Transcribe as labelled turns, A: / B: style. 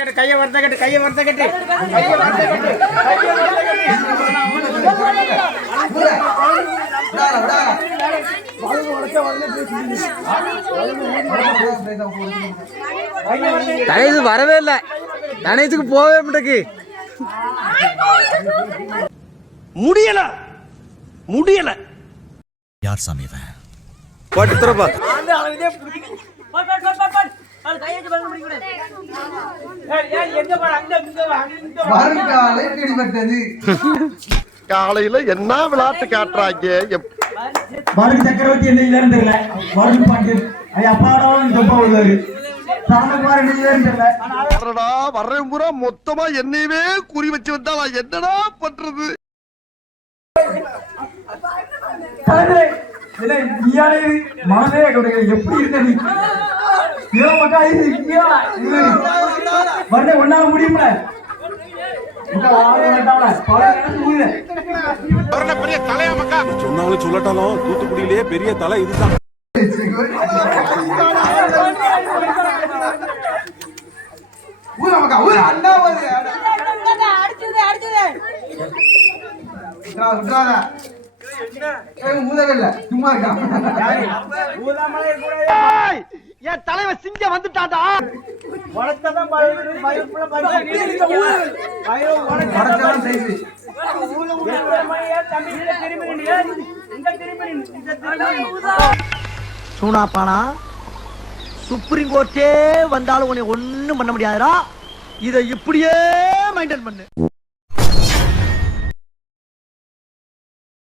A: கட்டு கையை வரத கட்டு கையை வரத கட்டு. கையை வரத கட்டு கையை வரத
B: கணேஷ் வரவே இல்லை. கணேஷுக்கு போகவே மாட்டேக்கு
C: முடியல. முடியல.
D: யார் சாமி இவன்?
B: போட்டு
E: வருங்காலை பிடிபட்டது
C: காலையில என்ன விளையாட்டு காட்டுறாங்க?
E: மருந்து சக்கரவர்த்தி என்ன இல்லைன்னு தெரியல. தொப்பா
C: வர்றேன் பூரா மொத்தமா என்னையவே குறி வச்சு வந்தா நான் என்னடா பண்றது?
E: மனதே எப்படி இருக்க வரல ஒன்னால மக்கா இடத்துல ஊரு
F: சொன்னாலும் சொல்லட்டாலும் தூத்துக்குடியிலேயே பெரிய தலை இதுதான்.
E: மூதகல்ல சும்மா இருக்கா?
A: ஊதாமலே இருக்கக்கூடாது.
C: என் தலைவன் சிங்கம் வந்துட்டாடா.
A: நின்னு.
G: சூனாப்பானா? சுப்ரீம் கோர்ட்டே வந்தாலும் உன்னை ஒண்ணும் பண்ண முடியாதுடா. இதை இப்படியே மெயின்டைன் பண்ணு.